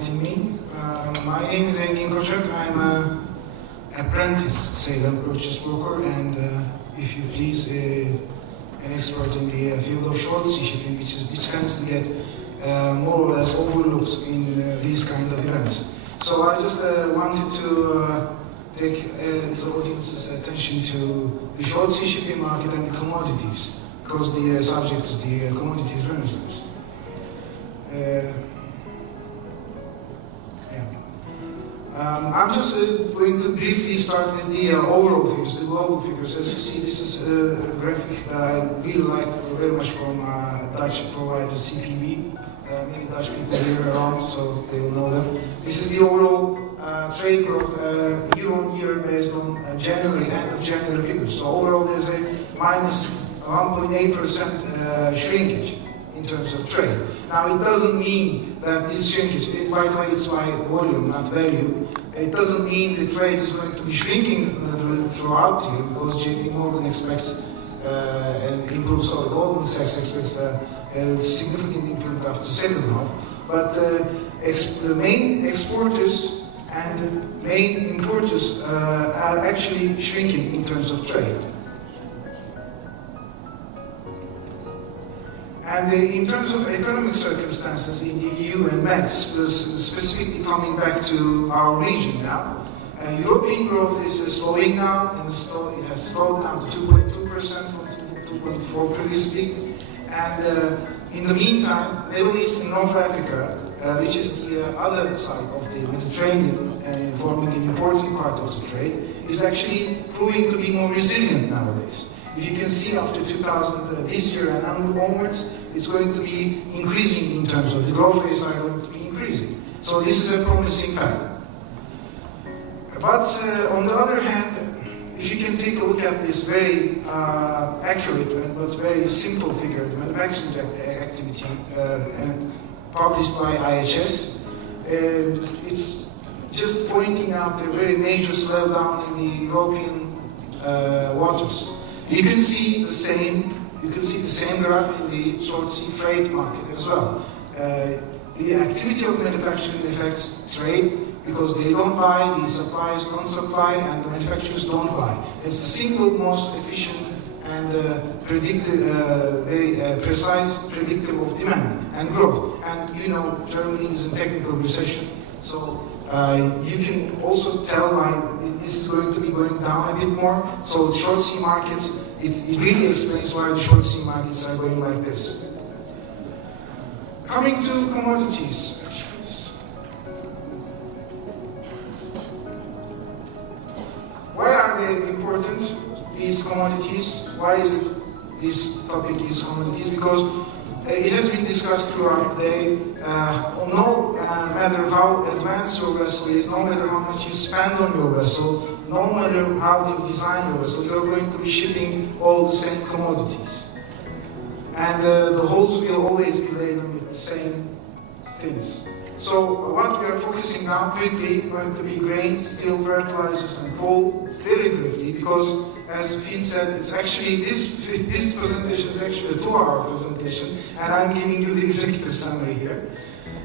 inviting me. My name is Engin Koçak. I'm an apprentice sale and purchase broker, and if you please, an expert in the field of short sea shipping, which tends to get more or less overlooked in these kind of events. So I just wanted to take the audience's attention to the short sea shipping market and the commodities, because the subject is the commodities renaissance. I'm just going to briefly start with the overall figures, the global figures. As you see, this is a graphic that I really like very much from Dutch provider CPB. Many Dutch people here around, so they will know them. This is the overall trade growth year on year based on January, end of January figures. So overall there's a minus 1.8% shrinkage in terms of trade. Now it doesn't mean that this shrinkage, by the way it's by volume, not value, it doesn't mean the trade is going to be shrinking throughout the year, because JP Morgan expects and improves, or Goldman Sachs expects a significant improvement after the second half. But the main exporters and the main importers are actually shrinking in terms of trade. And in terms of economic circumstances in the EU and Med, specifically coming back to our region now, European growth is slowing down, and it has slowed down to 2.2% from 2.4% previously. And in the meantime, Middle East and North Africa, which is the other side of the Mediterranean, forming an important part of the trade, is actually proving to be more resilient nowadays. If you can see, after 2000, this year and onwards, it's going to be increasing in terms of the growth rates are going to be increasing. So this is a promising fact. But on the other hand, if you can take a look at this very accurate but very simple figure, the manufacturing activity published by IHS, it's just pointing out a very major slowdown in the European waters. You can see the same graph in the short sea freight market as well. The activity of manufacturing affects trade, because they don't buy, the suppliers don't supply, and the manufacturers don't buy. It's the single most efficient and very precise predictor of demand and growth. And you know, Germany is in technical recession, so you can also tell why this is going to be going down a bit more. So the short sea markets, it really explains why the short sea markets are going like this. Coming to commodities. Why are they important, these commodities? Why is it this topic is commodities? Because it has been discussed throughout the day. No matter how advanced your vessel is, no matter how much you spend on your vessel, no matter how you design your vessel, you're going to be shipping all the same commodities. And the hulls will always be laden with the same things. So what we are focusing on quickly going to be grains, steel, fertilizers, and coal, very briefly, because as Finn said, it's actually this presentation is actually a 2-hour presentation, and I'm giving you the executive summary here.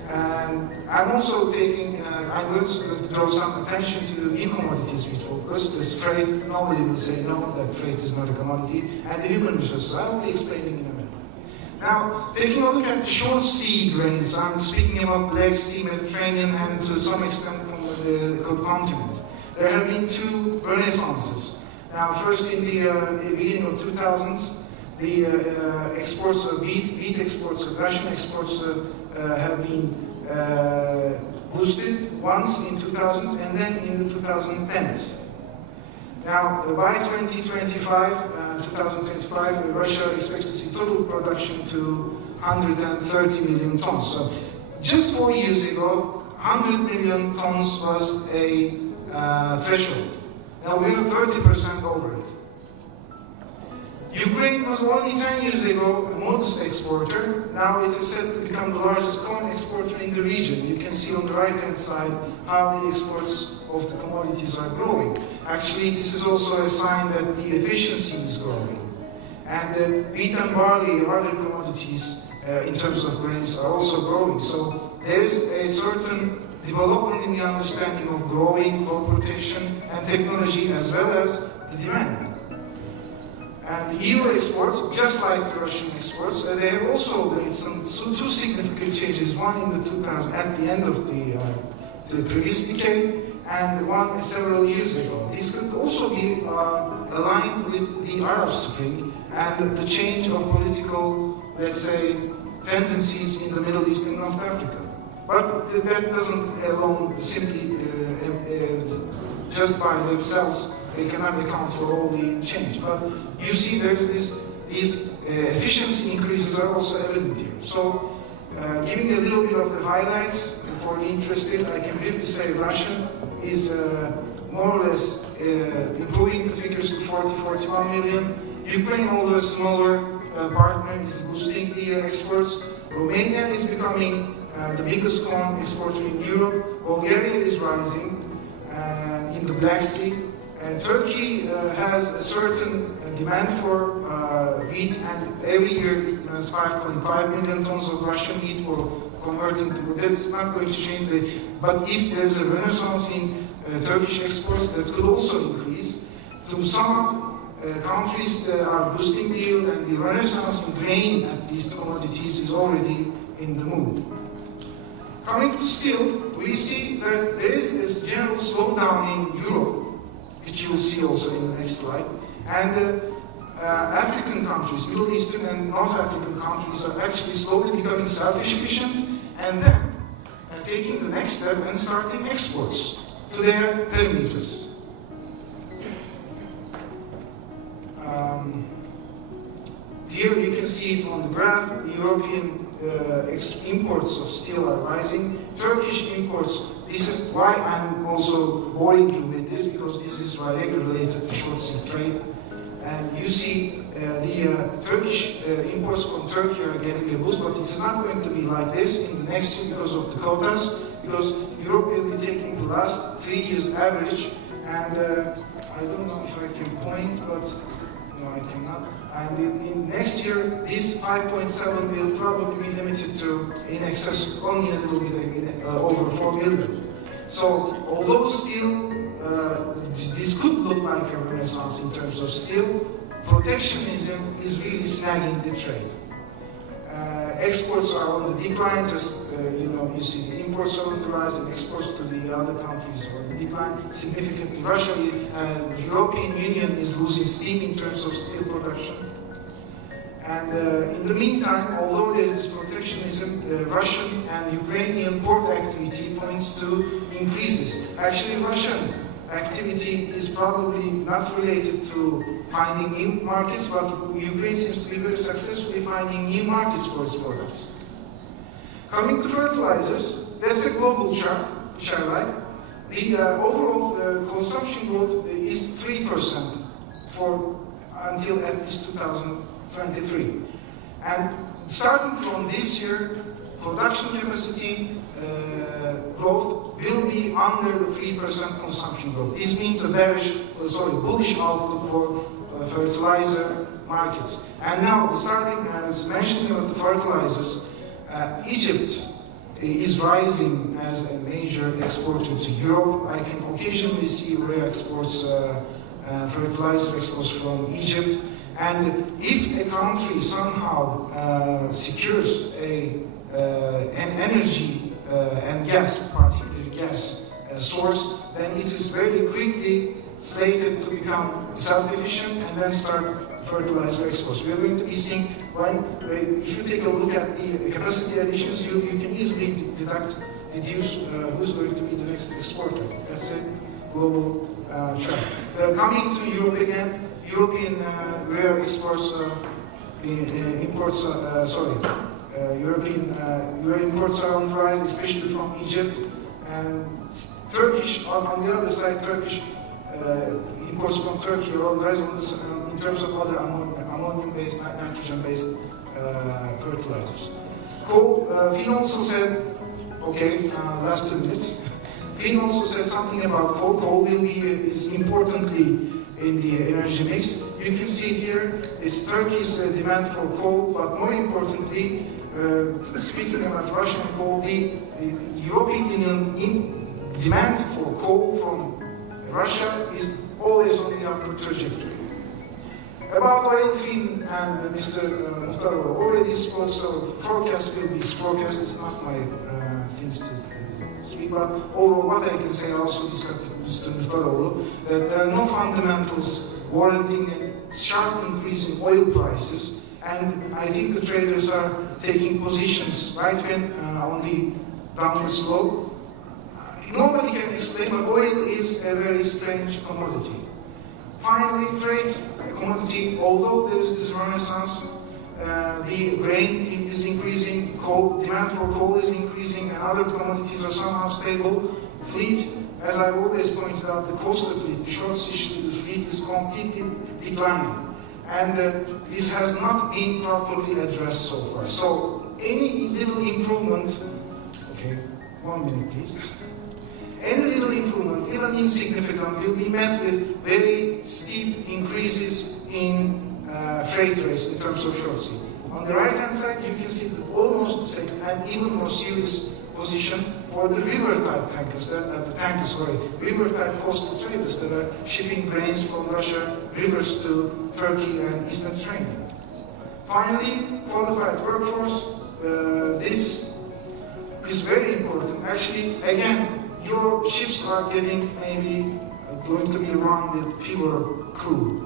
And I'm also I'm going to draw some attention to the new commodities we focus. This freight, nobody will say no, that freight is not a commodity, and the human resources. I will be explaining in a minute. Now, taking a look at the short sea grains, I'm speaking about Black Sea, Mediterranean, and to some extent the continent. There have been 2 renaissances. Now, first in the beginning of 2000s, the exports of wheat exports of Russian exports have been boosted once in 2000 and then in the 2010s. Now, by 2025, Russia expects to see total production to 130 million tons. So, just 4 years ago, 100 million tons was a threshold. Now we are 30% over it. Ukraine was only 10 years ago a modest exporter. Now it is set to become the largest corn exporter in the region. You can see on the right-hand side how the exports of the commodities are growing. Actually, this is also a sign that the efficiency is growing. And wheat and barley, other commodities in terms of grains, are also growing. So there is a certain development in the understanding of growing crop protection and technology as well as the demand. And the EU exports, just like the Russian exports, they have also made two significant changes. One in the 2000, at the end of the previous decade, and one several years ago. This could also be aligned with the Arab Spring and the change of political, let's say, tendencies in the Middle East and North Africa. But that doesn't alone simply, just by themselves, they cannot account for all the change. But you see there's these efficiency increases are also evident here. So giving a little bit of the highlights for the interested, I can briefly say Russia is more or less improving the figures to 40-41 million. Ukraine, although a smaller partner, is boosting the exports. Romania is becoming the biggest corn exporter in Europe. Bulgaria is rising in the Black Sea. Turkey has a certain demand for wheat, and every year it has 5.5 million tons of Russian wheat for converting to. That's not going to change but if there's a renaissance in Turkish exports, that could also increase. To some countries that are boosting the yield, and the renaissance in grain at these commodities is already in the move. Coming to steel, we see that there is this general slowdown in Europe, which you will see also in the next slide. And African countries, Middle Eastern and North African countries are actually slowly becoming self-sufficient and then taking the next step and starting exports to their perimeters. Here you can see it on the graph. European imports of steel are rising. Turkish imports, this is why I'm also boring you with this, because this is directly related to short sea trade. And you see the Turkish imports from Turkey are getting a boost, but it is not going to be like this in the next year because of the quotas, because Europe will be taking the last 3 years average, and I don't know if I can point, but no, I cannot. And in next year, this 5.7 will probably be limited to in excess, only a little bit over 4 million. So although steel, this could look like a renaissance in terms of steel, protectionism is really snagging the trade. Exports are on the decline, just, you see the imports are on the rise and exports to the other countries are on the decline significantly. Russia, the European Union is losing steam in terms of steel production. And in the meantime, although there is this protectionism, the Russian and Ukrainian port activity points to increases. Actually, Russian activity is probably not related to finding new markets, but Ukraine seems to be very successfully finding new markets for its products. Coming to fertilizers, that's a global chart, which I like. The overall consumption growth is 3% until at least 2023. And starting from this year, production capacity growth will be under the 3% consumption growth. This means a bullish outlook for fertilizer markets. And now, starting as mentioning about the fertilizers, Egypt is rising as a major exporter to Europe. I can occasionally see urea exports, fertilizer exports from Egypt. And if a country somehow secures an energy and gas, particularly gas source, then it is very quickly slated to become self-efficient and then start fertilizer exports. We are going to be seeing, if you take a look at the capacity additions, you can easily deduce who's going to be the next exporter. That's a global trend. Coming to Europe again, European urea exports, European urea imports are on the rise, especially from Egypt. And Turkish, on the other side, Turkish imports from Turkey are on the rise in terms of other ammonium-based, nitrogen-based fertilizers. Coal, Finn also said, last 2 minutes. Finn also said something about coal. Coal is importantly in the energy mix. You can see here, it's Turkey's demand for coal, but more importantly, speaking about Russian coal, the European Union demand for coal from Russia is always on the upward trajectory. About oil field, and Mr. Muhtarov already spoke, so forecast will be forecast, it's not my things to speak about. Overall, what I can say, I also discussed with Mr. Muhtarov, that there are no fundamentals warranting a sharp increase in oil prices, and I think the traders are taking positions right when on the downward slope. Nobody can explain, but oil is a very strange commodity. Finally, trade, commodity, although there is this renaissance, the grain is increasing, coal, demand for coal is increasing, and other commodities are somehow stable. Fleet, as I've always pointed out, the coastal fleet, the short sea fleet is completely declining. And this has not been properly addressed so far. So any little improvement, okay, 1 minute please. Any little improvement, even insignificant, will be met with very steep increases in freight rates in terms of short sea. On the right-hand side, you can see almost the same and even more serious position for the river-type tankers, river-type coastal traders that are shipping grains from Russia rivers to Turkey and East Mediterranean. Finally, qualified workforce. This is very important. Actually, again, your ships are getting maybe going to be run with fewer crew.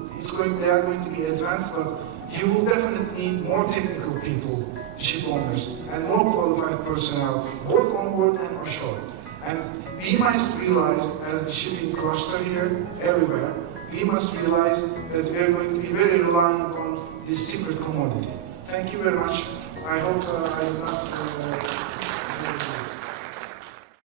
They are going to be advanced, but you will definitely need more technical people, ship owners, and more qualified personnel, both on board and ashore. And we must realize, as the shipping cluster here, everywhere, we must realize that we are going to be very reliant on this secret commodity. Thank you very much. I hope